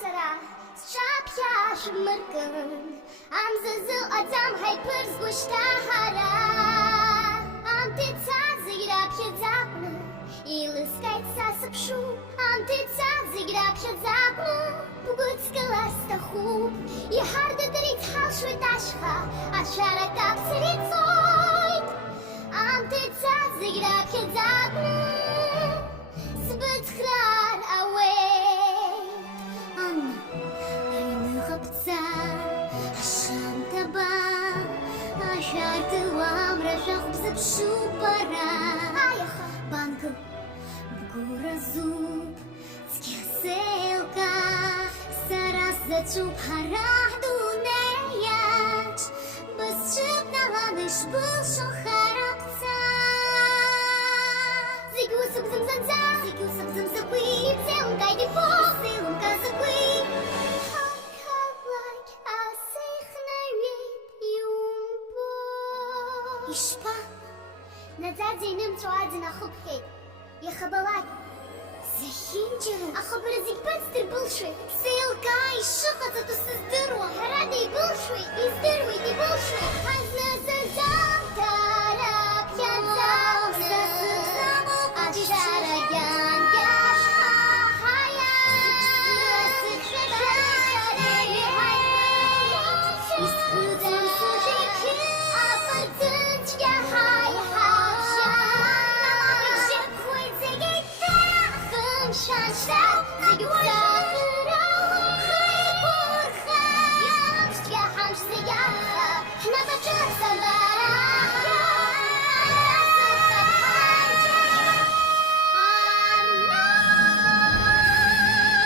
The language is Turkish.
sara Shapya shmurkan Am zazil adam hyper zgushtahara Am titsa zigra piedzakna Ilskait sasapshu Am titsa zigra piedzakna Pugutska lasta khub Yaharda darit halshwe tashkha Ashara kapsarit zoit Am titsa zigra piedzakna Zbitkhrar away Anna Aynu ghabtsa Hasham taba Ashartu amra shakh bzabshu bara Banku Bgura zub Skyaselka Saras zachub harah duneyach Bas shibna lanish bul shokharabtsa Zigusub zimzanza Zigusub zimzabwi Zelum gaidi po Zelum kazakwi Hakavlak Asikhnarit Yumbo Ishpa Назад зейним цуадзин ахубхейт. Яхабалак. Захинчеру. Ахабаразик пацтер былши. Сейлка и шихата ту сыздыру. Харада и былши. И здыру и былши. Азна сазам тарап янзам. Сасызаму ашара янгаш. Хая. Сыкшашарай хайвей. Исхудам сужики. Ападзынчка хая. Shine, shine, zigzag.